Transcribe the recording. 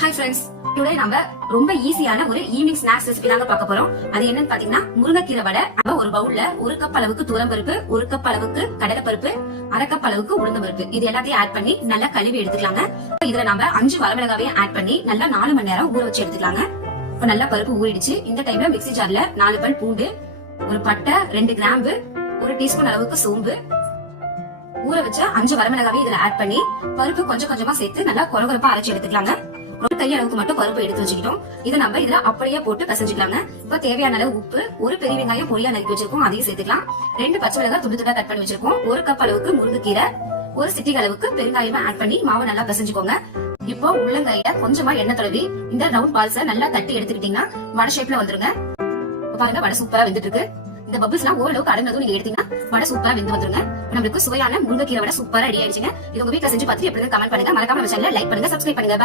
Hi friends, today நம்ம ரொம்ப ஈஸியான ஒரு ஈவினிங் ஸ்நாக்ஸ் ரெசிபி தாங்க பார்க்க போறோம். அது என்னன்னு பாத்தீங்கன்னா முருங்கைக்கீரை வடை. நம்ம ஒரு பவுல்ல 1 கப் அளவுக்கு துவரம்பருப்பு, 1 கப் அளவுக்கு கடலைப்பருப்பு, 1/2 கப் அளவுக்கு உளுந்தம்பருப்பு இது எல்லாத்தையும் ஆட் பண்ணி நல்லா கழுவி எடுத்துக்கலாங்க. இதுல நம்ம 5 வரமிளகாவையும் ஆட் பண்ணி நல்லா 4 மணி நேரம் ஊற வச்சு எடுத்துக்கலாங்க. இப்ப நல்லா பருப்பு ஊறிடுச்சு. இந்த டைம்ல மிக்ஸி ஜார்ல 4 பல் பூண்டு, ஒரு பட்டை, 2 கிராம்பு, 1 டீஸ்பூன் அளவுக்கு சோம்பு, ஊற வச்ச 5 வரமிளகாவையும் இதுல ஆட் பண்ணி பருப்பு கொஞ்சம் கொஞ்சமா சேர்த்து நல்லா கொரகொரப்பா அரைச்சு எடுத்துக்கலாங்க. ஒரு கை அளவுக்கு மட்டும் பருப்பு எடுத்து வச்சுக்கிட்டோம். இதை நம்ம இதுல அப்படியே போட்டு பிசைஞ்சுக்கலாங்க. இப்ப தேவையான அளவு உப்பு, ஒரு பெரிய வெங்காயம் பொடியா நறுக்கி வச்சிருக்கோம், அதையும் சேர்த்துக்கலாம். 2 பச்சை மிளகாய் துண்டு துண்டா கட் பண்ணி வச்சிருக்கோம். 1 கப் அளவுக்கு முருங்கைக்கீரை, 1 சிட்டிகை அளவுக்கு பெருங்காயமா ஆட் பண்ணி மாவு நல்லா பிசைஞ்சுக்கோங்க. இப்போ உள்ளங்கையில கொஞ்சமா எண்ணெய் தடவி இந்த ரவுண்ட் பால்ஸ நல்லா தட்டி எடுத்துக்கிட்டீங்கன்னா வடை ஷேப்ல வந்துருங்க. பாருங்க, வடை சூப்பரா வெந்துட்டு இருக்கு. இந்த பபிள்ஸ் எல்லாம் ஓரளவுக்கு அடங்கினதும் நீங்க எடுத்தீங்கன்னா வடை சூப்பரா வெந்து வந்துருங்க. நம்மளுக்கு சுவையான முருங்கைக்கீரை வடை சூப்பரா ரெடி ஆயிடுச்சுங்க. இது உங்க வீட்டுல செஞ்சு பார்த்துட்டு எப்படி கமெண்ட் பண்ணுங்க. மறக்காம நம்ம சேனலை லைக் பண்ணுங்க, சப்ஸ்கிரைப் பண்ணுங்க.